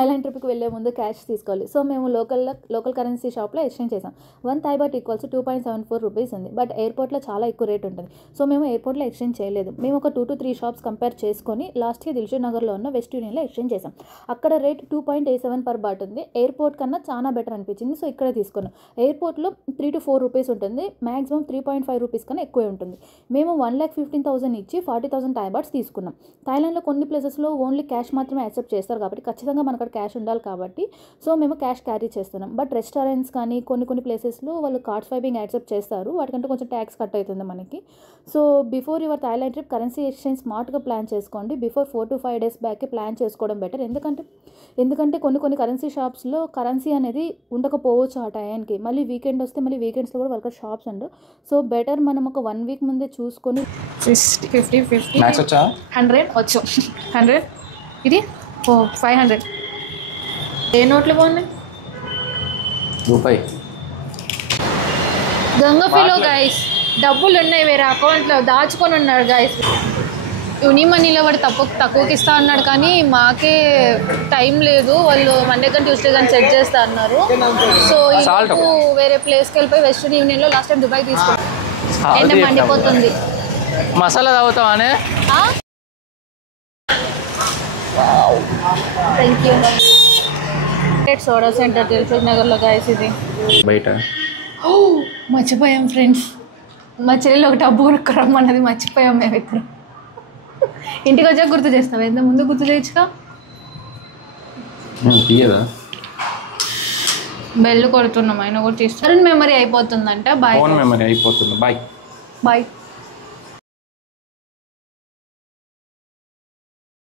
Thailand ట్రిప్కి వెళ్ళే ముందు క్యాష్ తీసుకోవాలి. సో మేము లోకల్ కరెన్సీ షాప్లో ఎక్స్చేంజ్ చేసాం. 1 థాయ్ బాట్ ఈక్వల్స్ 2.74 రూపీస్ ఉంది. బట్ ఎయిర్పోర్ట్లో చాలా ఎక్కువ రేట్ ఉంటుంది. సో మేము ఎయిర్పోర్ట్లో ఎక్స్చేంజ్ చేయలేదు. మేము ఒక 2 to 3 షాప్స్ కంపేర్ చేసుకొని లాస్ట్కి దిల్షుక్ నగర్లో ఉన్న వెస్ట్ యూనియన్లో ఎక్స్చేంజ్ చేసాం. అక్కడ రేట్ 2.87 per బాట్ ఉంది. ఎయిర్పోర్ట్ కన్నా చాలా బెటర్ అనిపించింది. సో ఇక్కడే తీసుకున్నాం. ఎయిర్పోర్ట్లో 3 to 4 రూపీస్ ఉంటుంది. మ్యాక్సిమం 3.5 రూపీస్ కన్నా ఎక్కువే ఉంటుంది. మేము 1,15,000 ఇచ్చి 40,000 థాయ్ బాట్స్ తీసుకున్నాం. థాయిలాండ్లో కొన్ని ప్లేసెస్లో ఓన్లీ క్యాష్ మాత్రమే యాక్సెప్ట్ చేస్తారు కాబట్టి ఖచ్చితంగా మనకు అక్కడ క్యాష్ ఉండాలి కాబట్టి సో మేము క్యాష్ క్యారీ చేస్తున్నాం. బట్ రెస్టారెంట్స్ కానీ కొన్ని ప్లేసెస్లో వాళ్ళు కార్డ్ స్వైపింగ్ యాక్సెప్ట్ చేస్తారు. వాటికంటే కొంచెం ట్యాక్స్ కట్ అవుతుంది మనకి. So before your Thailand trip currency exchange స్మార్ట్గా ప్లాన్ చేసుకోండి. బిఫోర్ 4 to 5 days బ్యాక్కి ప్లాన్ చేసుకోవడం బెటర్. ఎందుకంటే కొన్ని కరెన్సీ షాప్స్లో కరెన్సీ అనేది ఉండకపోవచ్చు ఆ టైంకి. మళ్ళీ వీకెండ్ వస్తే మళ్ళీ వీకెండ్స్లో కూడా వాళ్ళకి షాప్స్ ఉండవు. సో బెటర్ మనం ఒక 1 week ముందే చూసుకొని 50 100 వచ్చు 100 ఇది 500 ఏ నోట్లు బాగున్నాయి రూపాయి గంగఫీలో గైస్ డబ్బులు ఉన్నాయి వేరే అకౌంట్లో దాచుకొని ఉన్నాడు గైస్. యుని మనీలో వాడు తక్కువకి ఇస్తా అన్నాడు కానీ మాకే టైం లేదు. వాళ్ళు మండే కానీ ట్యూస్డే కానీ సెట్ చేస్తా అన్నారు. సో వేరే ప్లేస్కి వెళ్ళిపోయి వెస్టర్న్ యూనియన్లో లాస్ట్ టైం దుబాయ్ తీసుకున్నాం. ఎండ మండిపోతుంది. మసాలా తాగుతావానే? Thank you. సోడా సెంటర్ దిల్షుక్ నగర్లో గైస్ ఇది బయట. మర్చిపోయాం ఫ్రెండ్స్. మా చెల్లెలు ఒక డబ్బు కొనుక్కరమ్మన్నది మర్చిపోయాం మేము. ఇప్పుడు ఇంటికి వచ్చాక గుర్తు చేస్తాం. ఎంత ముందు గుర్తు చేయొచ్చుగా. బెల్ కొడుతున్నాం అయినా కూడా తీస్తారు. మెమరీ అయిపోతుందంట. బాయ్. మెమరీ అయిపోతుంది. బాయ్. బాయ్.